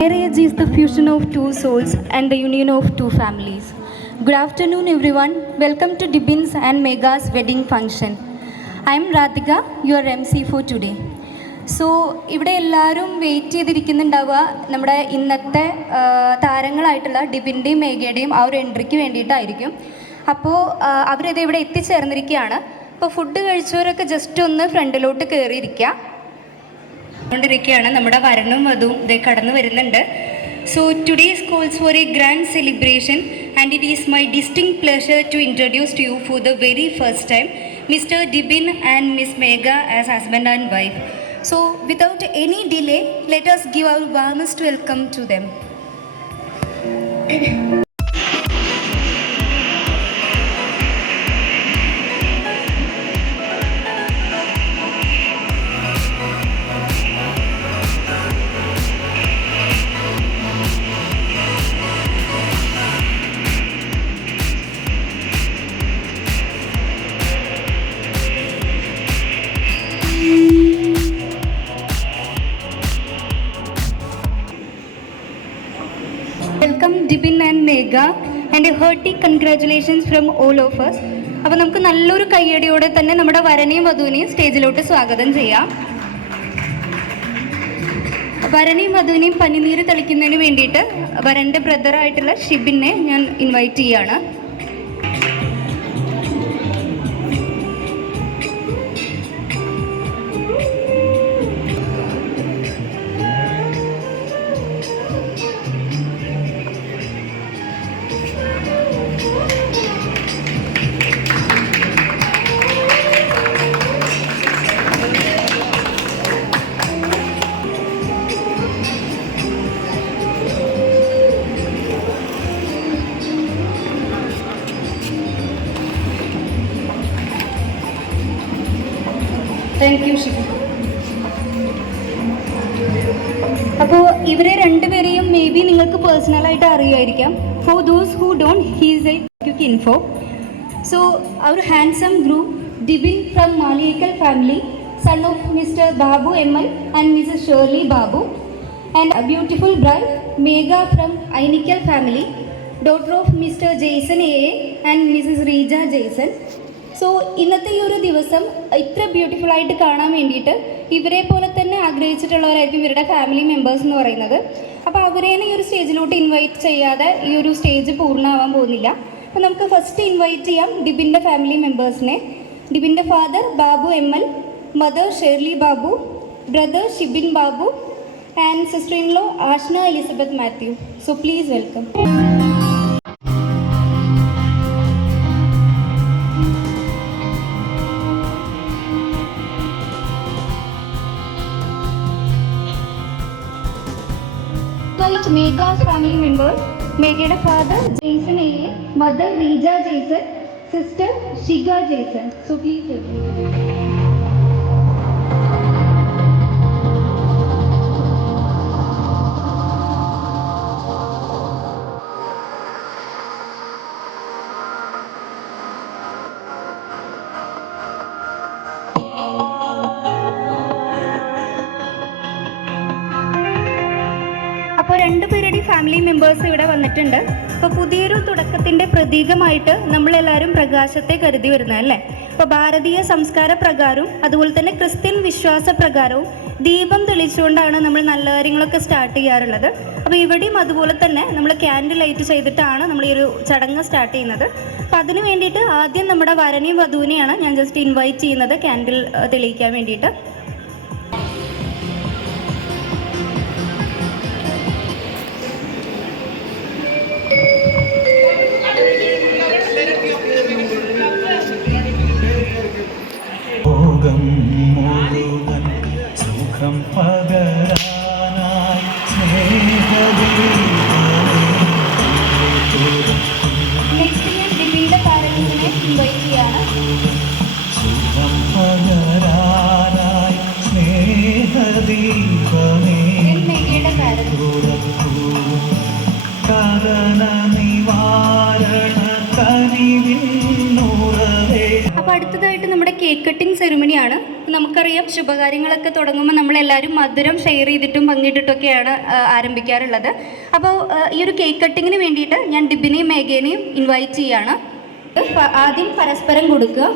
Marriage is the fusion of two souls and the union of two families. Good afternoon, everyone. Welcome to Dibin's and Mega's wedding function. I am Radhika, your MC for today. So ഇവിടെ എല്ലാവരും wait ചെയ്തിരിക്കുന്നുണ്ടാവുക നമ്മുടെ ഇന്നത്തെ താരങ്ങളായിട്ടുള്ള ഡിബിൻ്റെയും മേഘയുടെയും ആ ഒരു എൻട്രിക്ക് വേണ്ടിയിട്ടായിരിക്കും. അപ്പോൾ അവരിത് ഇവിടെ എത്തിച്ചേർന്നിരിക്കുകയാണ്. അപ്പോൾ ഫുഡ് കഴിച്ചവരൊക്കെ ജസ്റ്റ് ഒന്ന് ഫ്രണ്ടിലോട്ട് കയറിയിരിക്കുക. കൊണ്ടിരിക്കുകയാണ് നമ്മുടെ വരനും വധുവും ഇത് കടന്നു വരുന്നുണ്ട്. So today's calls for a grand celebration and it is my distinct pleasure to introduce to you for the very first time mister Dibin and miss Megha as husband and wife. So without any delay, let us give our warmest welcome to them. Welcome Dibin and Megha and A hearty congratulations from all of us. അപ്പോൾ നമുക്ക് നല്ലൊരു കയ്യടിയോടെ തന്നെ നമ്മുടെ വരനെയും വധുവിനെയും സ്റ്റേജിലോട്ട് സ്വാഗതം ചെയ്യാം. വരനെയും വധുവിനെയും പനിനീര് തളിക്കുന്നതിന് വേണ്ടിയിട്ട് വരൻ്റെ ബ്രദറായിട്ടുള്ള ഷിബിനെ ഞാൻ ഇൻവൈറ്റ് ചെയ്യുകയാണ്. Thank you Shibi. അപ്പോൾ ഇവരെ രണ്ടുപേരെയും മേ ബി നിങ്ങൾക്ക് പേഴ്സണലായിട്ട് അറിയുമായിരിക്കാം. For those who don't, here's a quick info. So അവർ handsome groom Dibin from Maliyekkal family, son of mister Babu ML and missus Shirley Babu, and a beautiful bride Megha from Ainikkal family, daughter of mister Jaison AA and missus Reeja Jaison. So ഇന്നത്തെ ഈ ഒരു ദിവസം ഇത്ര beautiful ആയിട്ട് കാണാൻ വേണ്ടിയിട്ട് ഇവരെ പോലെ തന്നെ ആഗ്രഹിച്ചിട്ടുള്ളവരായിരിക്കും ഇവരുടെ ഫാമിലി മെമ്പേഴ്സ് എന്ന് പറയുന്നത്. അപ്പോൾ അവരേനെ ഈ ഒരു സ്റ്റേജിലോട്ട് ഇൻവൈറ്റ് ചെയ്യാതെ ഈ ഒരു സ്റ്റേജ് പൂർണ്ണമാവാൻ പോകുന്നില്ല. അപ്പോൾ നമുക്ക് ഫസ്റ്റ് ഇൻവൈറ്റ് ചെയ്യാം ഡിബിൻ്റെ ഫാമിലി മെമ്പേഴ്സിനെ. ഡിബിൻ്റെ father Babu ML, mother Shirley Babu, brother Shibin Babu and sister in law Ashna Elizabeth Mathew. So please welcome. Megha's family members, Megha's father Jason AA, mother Rija Jason, sister Shiga Jason. So please welcome. അപ്പോൾ രണ്ടുപേരുടെയും family members ഇവിടെ വന്നിട്ടുണ്ട്. അപ്പോൾ പുതിയൊരു തുടക്കത്തിൻ്റെ പ്രതീകമായിട്ട് നമ്മളെല്ലാവരും പ്രകാശത്തെ കരുതി വരുന്നതല്ലേ. അപ്പോൾ ഭാരതീയ സംസ്കാര പ്രകാരവും അതുപോലെ തന്നെ ക്രിസ്ത്യൻ വിശ്വാസ പ്രകാരവും ദീപം തെളിച്ചുകൊണ്ടാണ് നമ്മൾ നല്ല കാര്യങ്ങളൊക്കെ സ്റ്റാർട്ട് ചെയ്യാറുള്ളത്. അപ്പോൾ ഇവിടെയും അതുപോലെ തന്നെ നമ്മൾ ക്യാൻഡിൽ ലൈറ്റ് ചെയ്തിട്ടാണ് നമ്മൾ ഈ ഒരു ചടങ്ങ് സ്റ്റാർട്ട് ചെയ്യുന്നത്. അപ്പോൾ അതിന് വേണ്ടിയിട്ട് ആദ്യം നമ്മുടെ വരനെയും വധുവിനെയാണ് ഞാൻ ജസ്റ്റ് ഇൻവൈറ്റ് ചെയ്യുന്നത് ക്യാൻഡിൽ തെളിയിക്കാൻ വേണ്ടിയിട്ട്. സുഖം പകരാനായി സ്നേഹദീപമേ കഥന നിവാരണ കനിവിൻ നൂറവേ. അപ്പോൾ അടുത്തതായിട്ട് നമ്മുടെ കേക്ക് കട്ടിംഗ് സെറിമണിയാണ്. നമുക്കറിയാം ശുഭകാര്യങ്ങളൊക്കെ തുടങ്ങുമ്പോൾ നമ്മളെല്ലാവരും മധുരം ഷെയർ ചെയ്തിട്ടും പങ്കിട്ടിട്ടൊക്കെയാണ് ആരംഭിക്കാറുള്ളത്. അപ്പോൾ ഈ ഒരു കേക്ക് കട്ടിങ്ങിന് വേണ്ടിയിട്ട് ഞാൻ ഡിബിനെയും മേഘേനെയും ഇൻവൈറ്റ് ചെയ്യാണ്. ആദ്യം പരസ്പരം കൊടുക്കുക.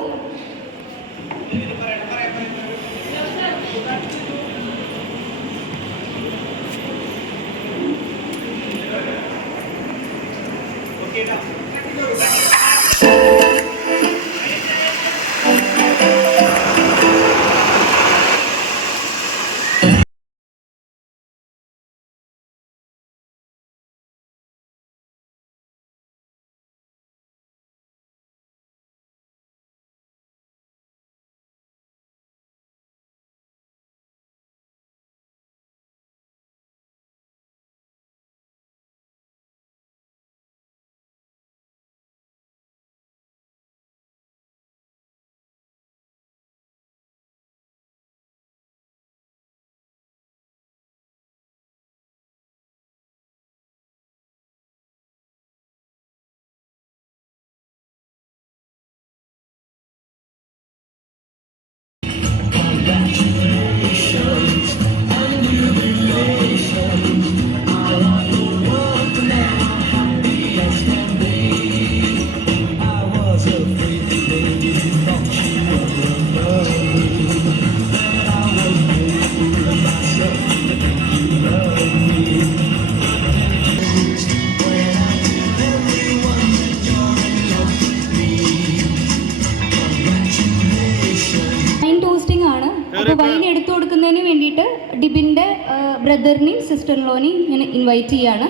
അപ്പോൾ വൈൻ എടുത്തു കൊടുക്കുന്നതിന് വേണ്ടിയിട്ട് ഡിബിൻ്റെ ബ്രദറിനെയും സിസ്റ്ററിലോനെയും ഞാൻ ഇൻവൈറ്റ് ചെയ്യാണ്.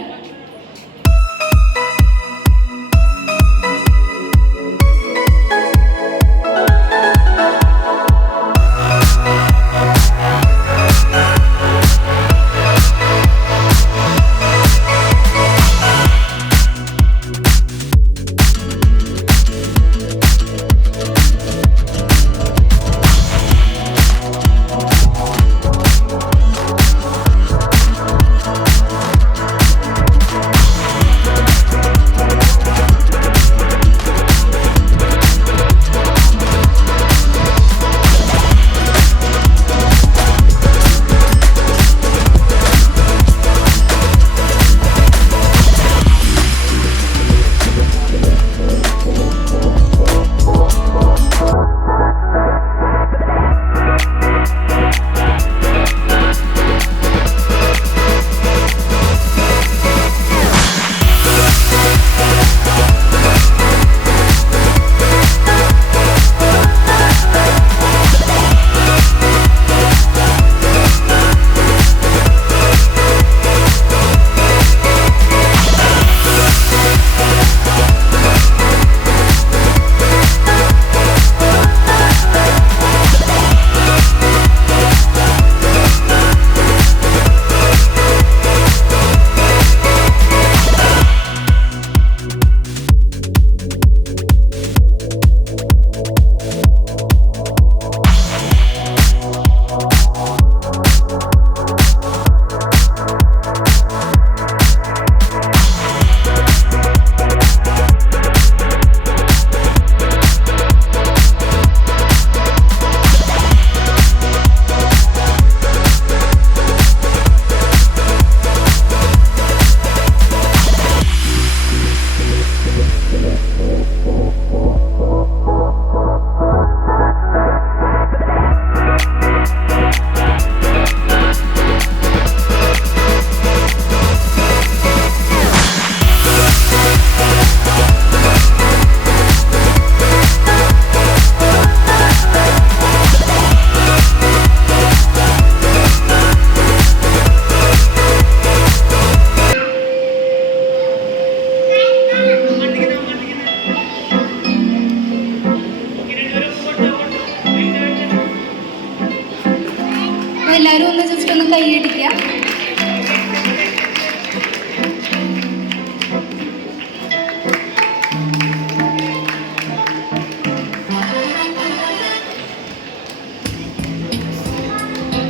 എല്ലാവരും ഒന്ന് ജസ്റ്റ് ഒന്ന് കൈയടിക്കുക.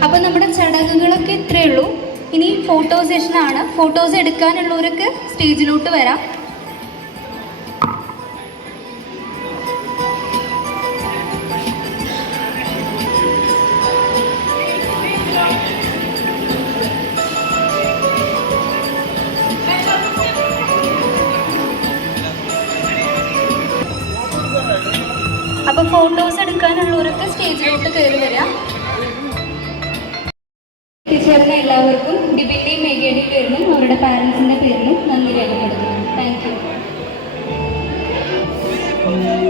അപ്പോൾ നമ്മുടെ ചടങ്ങുകളൊക്കെ ഇത്രയേ ഉള്ളൂ. ഇനി ഫോട്ടോ സെഷനാണ്. ഫോട്ടോസ് എടുക്കാനുള്ളവരൊക്കെ സ്റ്റേജിലോട്ട് വരാം. അപ്പോൾ ഫോട്ടോസ് എടുക്കാനുള്ളവരൊക്കെ സ്റ്റേജിലോട്ട് കയറി വരാം. എത്തിച്ചേർന്ന എല്ലാവർക്കും ഡിബിൻ്റെയും മേഘയുടെയും പേരിലും അവരുടെ പാരൻസിൻ്റെ പേരിലും